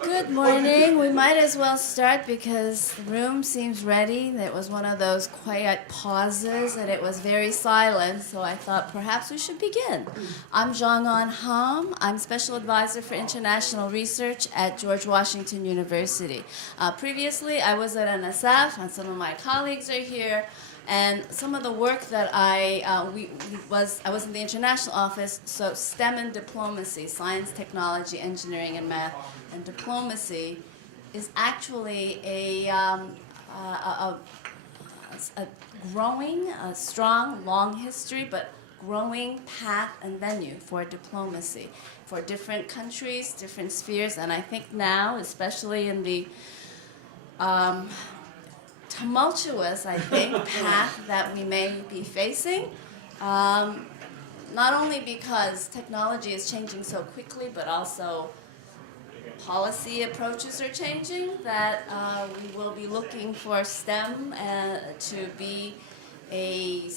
Good morning. We might as well start because the room seems ready. There was one of those quiet pauses and it was very silent, so I thought perhaps we should begin. I'm Jong-on Hahm. I'm Special Advisor for International Research at George Washington University. Previously, I was at NSF, and some of my colleagues are here. And some of the work that I was in the international office, so STEM and diplomacy, science, technology, engineering, and math, and diplomacy is actually a growing, a strong, long history, but growing path and venue for diplomacy for different countries, different spheres, and I think now, especially in the tumultuous, I think, path that we may be facing, not only because technology is changing so quickly, but also policy approaches are changing, that we will be looking for STEM to be a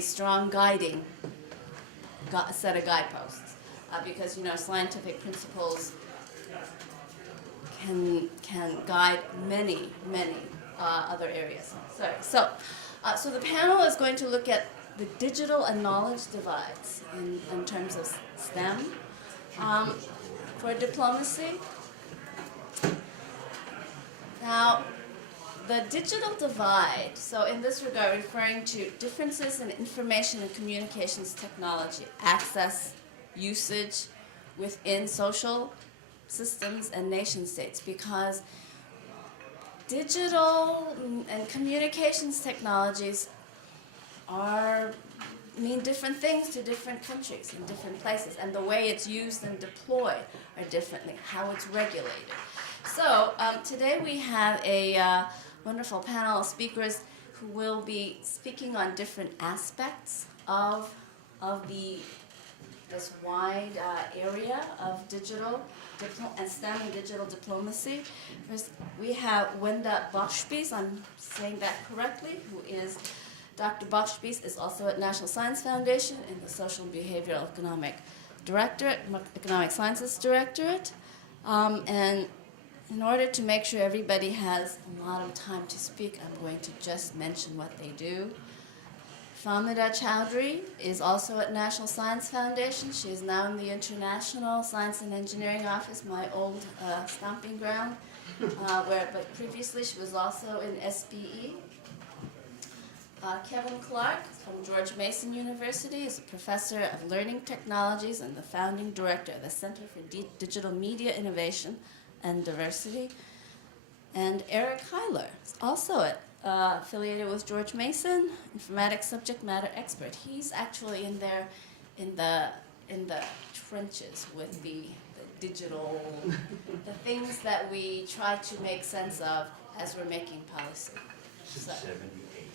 strong guiding set of guideposts, because, you know, scientific principles can guide many other areas. So the panel is going to look at the digital and knowledge divides in terms of STEM for diplomacy. Now, the digital divide, so in this regard, referring to differences in information and communications technology, access, usage within social systems and nation states, because digital and communications technologies mean different things to different countries in different places, and the way it's used and deployed are differently, how it's regulated. So today we have a wonderful panel of speakers who will be speaking on different aspects of this wide area of digital and STEM and digital diplomacy. First, we have Wenda Bauchspies, I'm saying that correctly, who is Dr. Bauchspies is also at National Science Foundation in the Social and Behavioral Economic Directorate, Economic Sciences Directorate. And in order to make sure everybody has a lot of time to speak, I'm going to just mention what they do. Fahmida Chowdhury is also at National Science Foundation. She is now in the International Science and Engineering Office, my old stomping ground, but previously she was also in SBE. Kevin Clark from George Mason University is a professor of learning technologies and the founding director of the Center for Digital Media Innovation and Diversity. And Erik Kuiler is also affiliated with George Mason, informatics subject matter expert. He's actually in the trenches with the digital, the things that we try to make sense of as we're making policy. So. 78.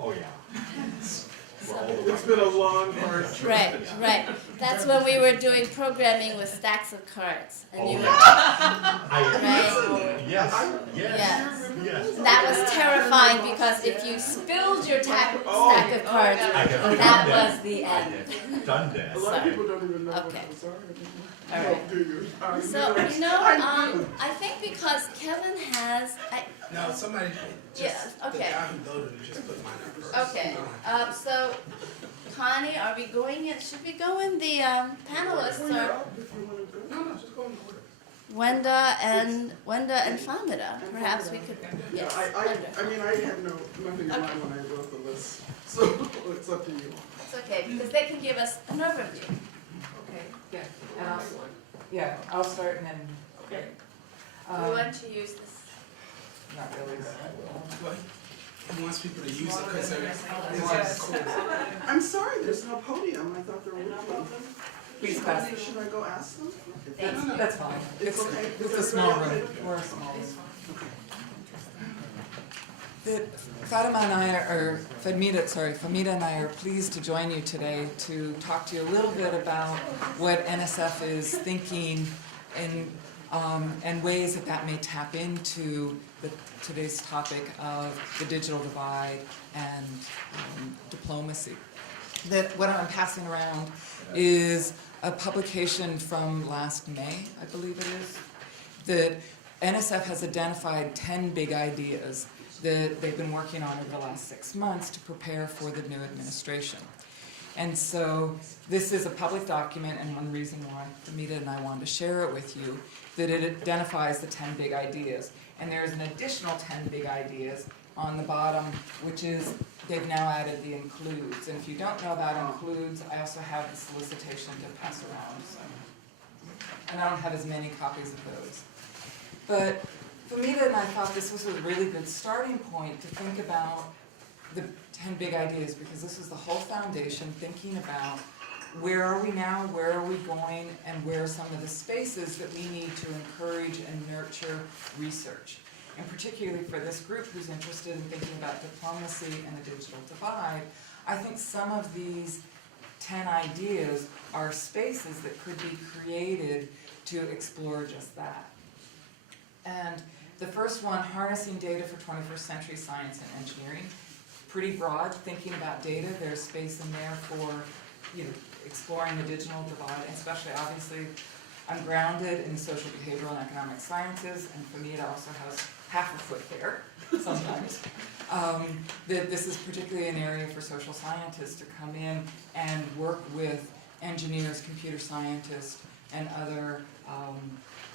Oh yeah. It's been a long, hard trip. Right. That's when we were doing programming with stacks of cards. And you were, right? Yes. That was terrifying because if you spilled your stack of cards, that was the end. Done that. A lot of people don't even know what Okay. I'm sorry. All right. So, you know, I think because Kevin has... No, somebody just, okay. the guy who voted just put mine up first. Okay, so Connie, are we going in, should we go in the panelists or No, just go in order. Wenda and Fahmida? Perhaps we could, Yeah, yes, I mean, I had nothing in mind when I wrote the list, so it's up to you. It's okay, because they can give us an overview. Okay, yeah, and I'll start and then, okay. We want to use this. Not really. He wants people to use it because they're cool. I'm sorry, there's no podium. I thought there would be. Please pass. Should I go ask them? That's fine. It's okay. It's a small room. We're a small room. Fahmida and I are pleased to join you today to talk to you a little bit about what NSF is thinking and ways that may tap into today's topic of the digital divide and diplomacy. that what I'm passing around is a publication from last May, I believe it is, that NSF has identified 10 big ideas that they've been working on over the last 6 months to prepare for the new administration. And so this is a public document, and one reason why Fahmida and I wanted to share it with you, that it identifies the 10 big ideas. And there's an additional 10 big ideas on the bottom, which is, they've now added the includes. And if you don't know about includes, I also have the solicitation to pass around. So. And I don't have as many copies of those. But Fahmida and I thought this was a really good starting point to think about the 10 big ideas, because this is the whole foundation, thinking about where are we now, where are we going, and where are some of the spaces that we need to encourage and nurture research. And particularly for this group who's interested in thinking about diplomacy and the digital divide, I think some of these 10 ideas are spaces that could be created to explore just that. And the first one, harnessing data for 21st century science and engineering. Pretty broad, thinking about data. There's space in there for, you know, exploring the digital divide, especially obviously I'm grounded in social behavioral and economic sciences, and Fahmida also has half a foot there sometimes. That this is particularly an area for social scientists to come in and work with engineers, computer scientists, and other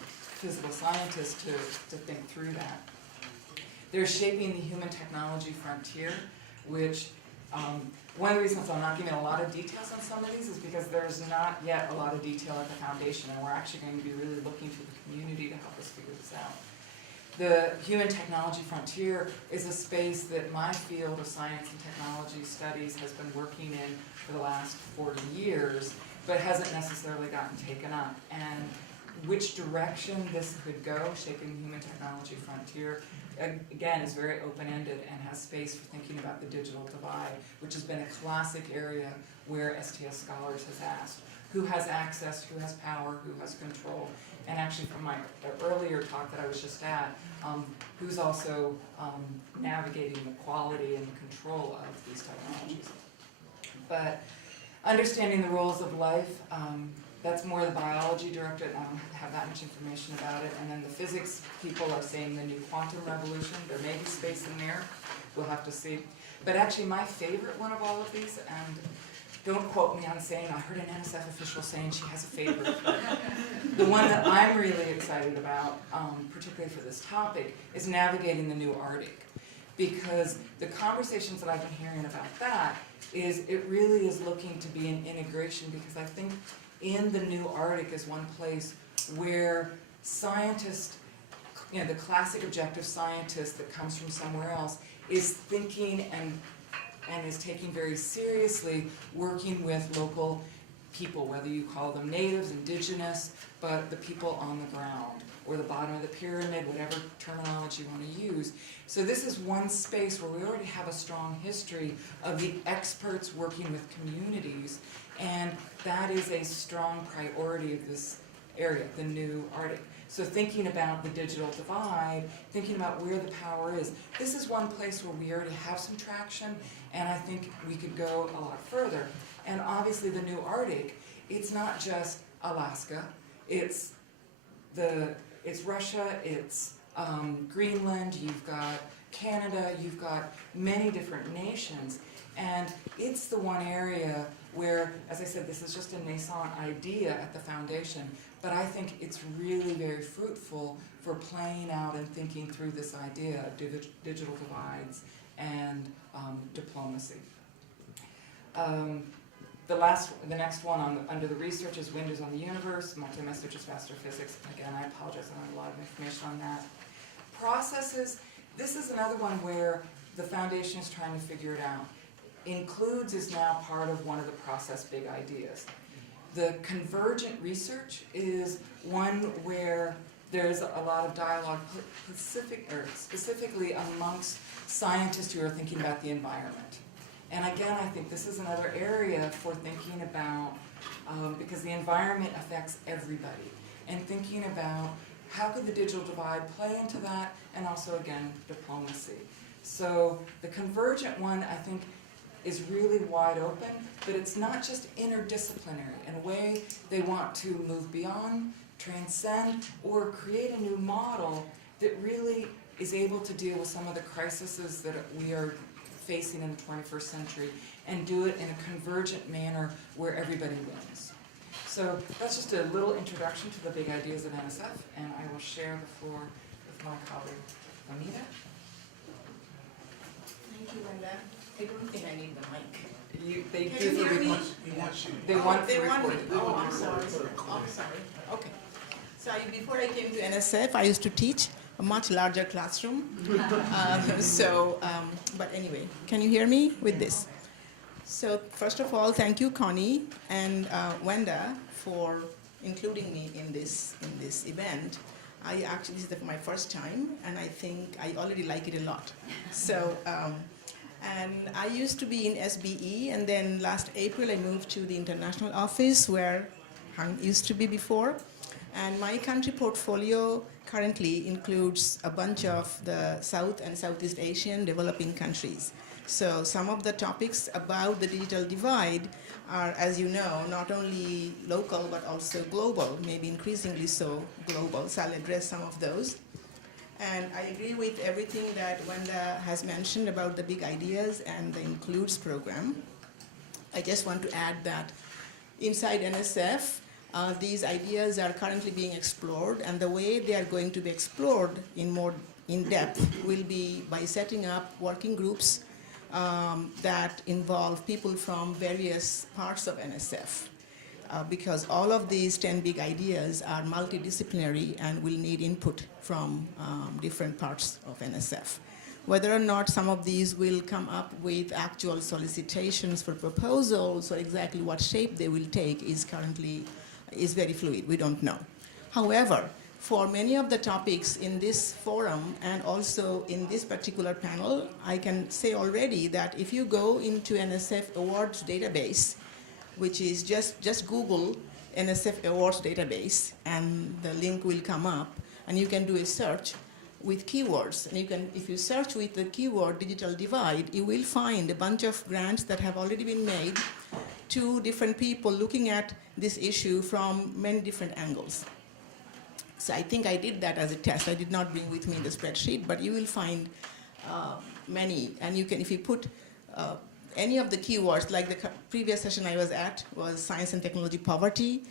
physical scientists to think through that. There's shaping the human technology frontier, which one of the reasons I'm not giving a lot of details on some of these is because there's not yet a lot of detail at the foundation, and we're actually going to be really looking to the community to help us figure this out. The human technology frontier is a space that my field of science and technology studies has been working in for the last 40 years, but hasn't necessarily gotten taken up. And which direction this could go, shaping the human technology frontier, again, is very open-ended and has space for thinking about the digital divide, which has been a classic area where STS Scholars has asked, who has access, who has power, who has control, and actually from my earlier talk that I was just at, who's also navigating the quality and control of these technologies. But understanding the rules of life, that's more the biology director, and I don't have that much information about it. And then the physics people are saying the new quantum revolution. There may be space in there. We'll have to see. But actually my favorite one of all of these, and don't quote me on saying, I heard an NSF official saying she has a favorite. The one that I'm really excited about, particularly for this topic, is navigating the new Arctic. Because the conversations that I've been hearing about that is it really is looking to be an integration, because I think in the new Arctic is one place where scientists, you know, the classic objective scientist that comes from somewhere else is thinking and is taking very seriously working with local people, whether you call them natives, indigenous, but the people on the ground, or the bottom of the pyramid, whatever terminology you want to use. So this is one space where we already have a strong history of the experts working with communities, and that is a strong priority of this area, the new Arctic. So thinking about the digital divide, thinking about where the power is, this is one place where we already have some traction, and I think we could go a lot further. And obviously the new Arctic, it's not just Alaska, it's Russia, it's Greenland, you've got Canada, you've got many different nations, and it's the one area where, as I said, this is just a nascent idea at the foundation, but I think it's really very fruitful for playing out and thinking through this idea of digital divides and diplomacy. The next one under the research is Windows on the Universe, Multi-Messages, Faster Physics. Again, I apologize, I don't have a lot of information on that. Processes, this is another one where the foundation is trying to figure it out. Includes is now part of one of the process big ideas. The Convergent Research is one where there's a lot of dialogue specifically amongst scientists who are thinking about the environment. And again, I think this is another area for thinking about, because the environment affects everybody, and thinking about how could the digital divide play into that, and also, again, diplomacy. So the Convergent one, I think, is really wide open, but it's not just interdisciplinary. In a way, they want to move beyond, transcend, or create a new model that really is able to deal with some of the crises that we are facing in the 21st century and do it in a convergent manner where everybody wins. So that's just a little introduction to the big ideas of NSF, and I will share the floor with my colleague, Fahmida. Thank you, Wenda. I don't think I need the mic. They Can you give hear you, me? they want it They want me. recorded. Oh, I'm sorry. Oh, I'm sorry. Okay. So before I came to NSF, I used to teach a much larger classroom. But anyway, can you hear me with this? So first of all, thank you, Connie and Wenda, for including me in this event. This is my first time, and I think I already like it a lot. So, and I used to be in SBE, and then last April I moved to the international office where Hahm used to be before. And my country portfolio currently includes a bunch of the South and Southeast Asian developing countries. So some of the topics about the digital divide are, as you know, not only local but also global, maybe increasingly so global. So I'll address some of those. And I agree with everything that Wenda has mentioned about the big ideas and the Includes program. I just want to add that inside NSF, these ideas are currently being explored, and the way they are going to be explored in depth will be by setting up working groups that involve people from various parts of NSF. Because all of these 10 big ideas are multidisciplinary and will need input from different parts of NSF. Whether or not some of these will come up with actual solicitations for proposals or exactly what shape they will take is very fluid. We don't know. However, for many of the topics in this forum and also in this particular panel, I can say already that if you go into NSF Awards database, which is just Google NSF Awards database, and the link will come up, and you can do a search with keywords. And if you search with the keyword digital divide, you will find a bunch of grants that have already been made to different people looking at this issue from many different angles. So I think I did that as a test. I did not bring with me the spreadsheet, but you will find many. And you can, if you put any of the keywords, like the previous session I was at was science and technology poverty,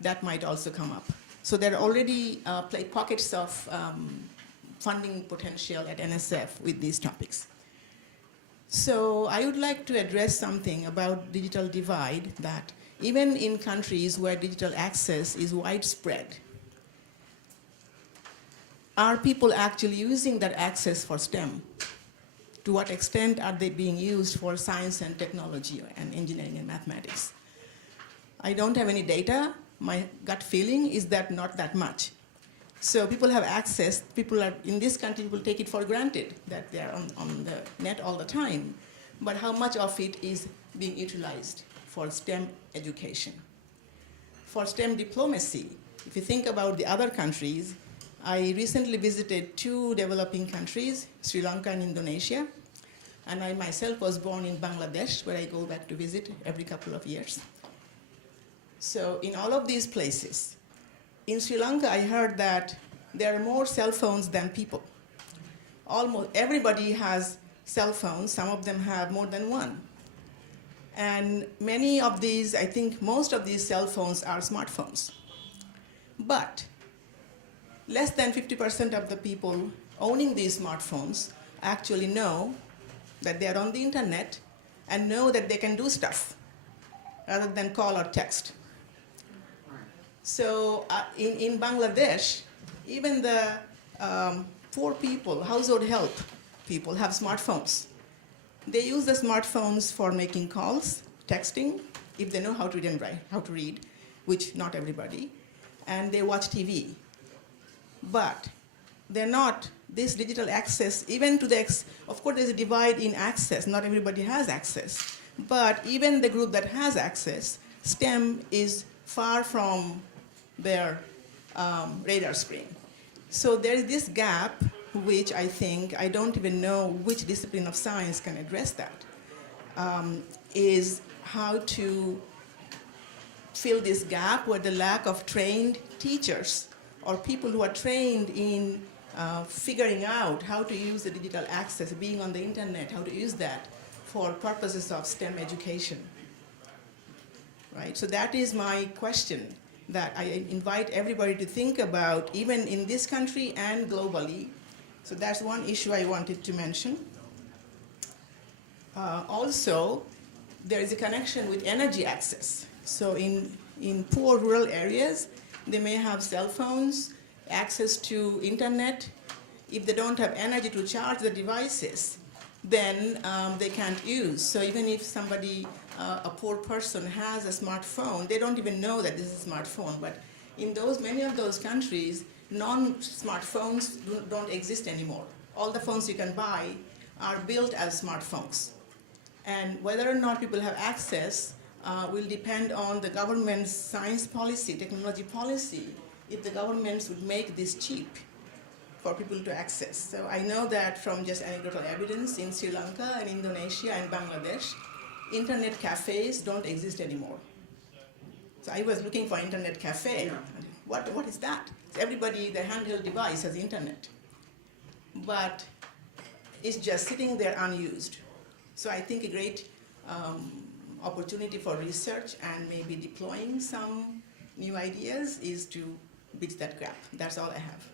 that might also come up. So there are already pockets of funding potential at NSF with these topics. So I would like to address something about digital divide, that even in countries where digital access is widespread, are people actually using that access for STEM? To what extent are they being used for science and technology and engineering and mathematics? I don't have any data. My gut feeling is that not that much. So people have access, in this country, people take it for granted that they're on the net all the time. But how much of it is being utilized for STEM education? For STEM diplomacy, if you think about the other countries, I recently visited 2 developing countries, Sri Lanka and Indonesia. And I myself was born in Bangladesh, where I go back to visit every couple of years. So in all of these places, in Sri Lanka, I heard that there are more cell phones than people. Almost everybody has cell phones. Some of them have more than one. And many of these, I think most of these cell phones are smartphones. But less than 50% of the people owning these smartphones actually know that they are on the internet and know that they can do stuff rather than call or text. So in Bangladesh, even the poor people, household help people, have smartphones. They use the smartphones for making calls, texting, if they know how to read and write, how to read, which not everybody, and they watch TV. But they're not, this digital access, even to the, of course there's a divide in access, not everybody has access, but even the group that has access, STEM is far from their radar screen. So there is this gap, which I think, I don't even know which discipline of science can address that. is how to fill this gap where the lack of trained teachers or people who are trained in figuring out how to use the digital access, being on the internet, how to use that for purposes of STEM education. Right? So that is my question that I invite everybody to think about, even in this country and globally. So that's one issue I wanted to mention. Also, there is a connection with energy access. So in poor rural areas, they may have cell phones, access to internet. If they don't have energy to charge the devices, then they can't use. So even if somebody, a poor person has a smartphone, they don't even know that this is a smartphone. But in many of those countries, non-smartphones don't exist anymore. All the phones you can buy are built as smartphones. And whether or not people have access will depend on the government's science policy, technology policy, if the governments would make this cheap for people to access. So I know that from just anecdotal evidence in Sri Lanka and Indonesia and Bangladesh, internet cafes don't exist anymore. So I was looking for internet cafe. Yeah. What is that? Everybody, their handheld device has internet. But it's just sitting there unused. So I think a great opportunity for research and maybe deploying some new ideas is to bridge that gap. That's all I have.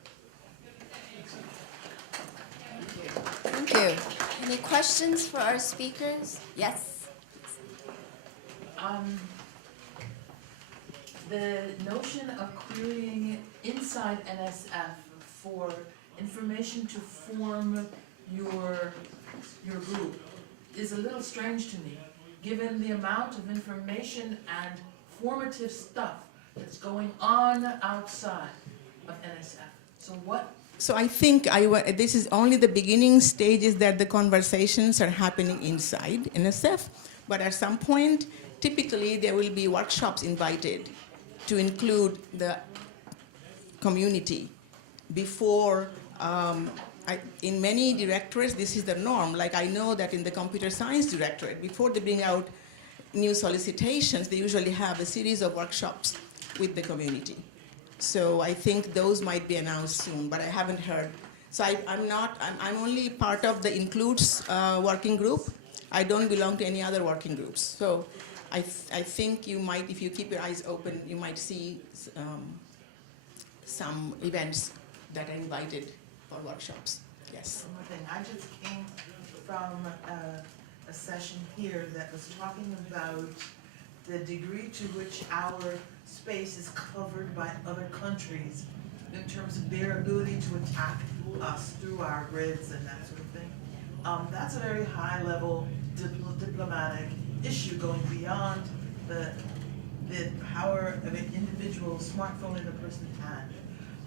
Thank you. Any questions for our speakers? Yes? The notion of querying inside NSF for information to form your group is a little strange to me, given the amount of information and formative stuff that's going on outside of NSF. So I think this is only the beginning stages that the conversations are happening inside NSF, but at some point, typically there will be workshops invited to include the community before. In many directorates, this is the norm. Like I know that in the computer science directorate, before they bring out new solicitations, they usually have a series of workshops with the community. So I think those might be announced soon, but I haven't heard. So I'm only part of the Includes working group. I don't belong to any other working groups. So I think you might, if you keep your eyes open, you might see some events that are invited for workshops. Yes. One more thing, I just came from a session here that was talking about the degree to which our space is covered by other countries in terms of their ability to attack us through our grids and that sort of thing. That's a very high level diplomatic issue going beyond the power of an individual smartphone in a person's hand.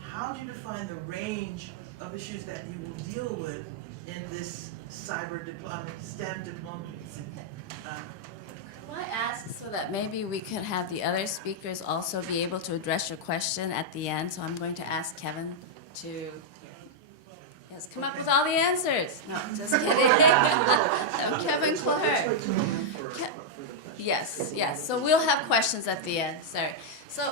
How do you define the range of issues that you will deal with in this cyber diplomacy, STEM diplomacy? Can I ask so that maybe we could have the other speakers also be able to address your question at the end? So I'm going to ask Kevin to come up with all the answers. No, just kidding. No, Kevin Kuiler. Yes. So we'll have questions at the end. Sorry. So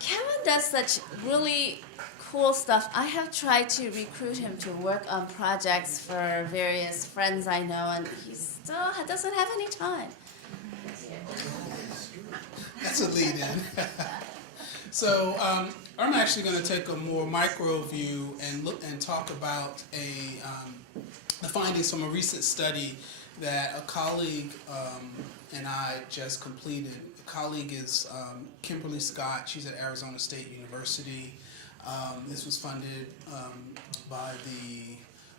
Kevin does such really cool stuff. I have tried to recruit him to work on projects for various friends I know, and he still doesn't have any time. That's a lead in. So I'm actually going to take a more micro view and look and talk about the findings from a recent study that a colleague and I just completed. A colleague is Kimberly Scott. She's at Arizona State University. This was funded by the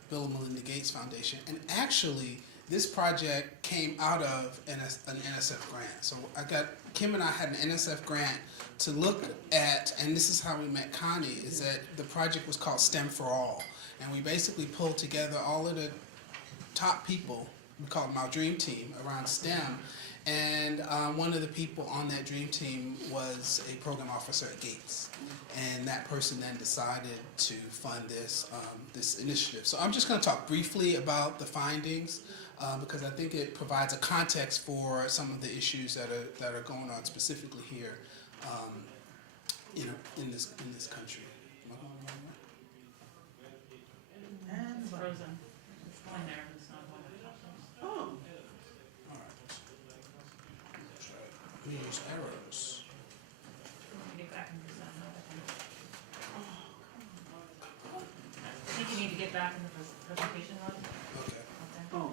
Bill and Melinda Gates Foundation. And actually, this project came out of an NSF grant. So Kim and I had an NSF grant to look at, and this is how we met Connie, is that the project was called STEM for All. And we basically pulled together all of the top people, we call them our dream team, around STEM, And one of the people on that dream team was a program officer at Gates. And that person then decided to fund this, this initiative. So I'm just going to talk briefly about the findings because I think it provides a context for some of the issues that are going on specifically here in this country. Am I going the wrong way? And It's frozen. It's going there, but it's not going to the top. Oh, All right. Try use arrows. Get back in the present mode, I think. I think you need to get back in the presentation mode. Okay. Okay. oh,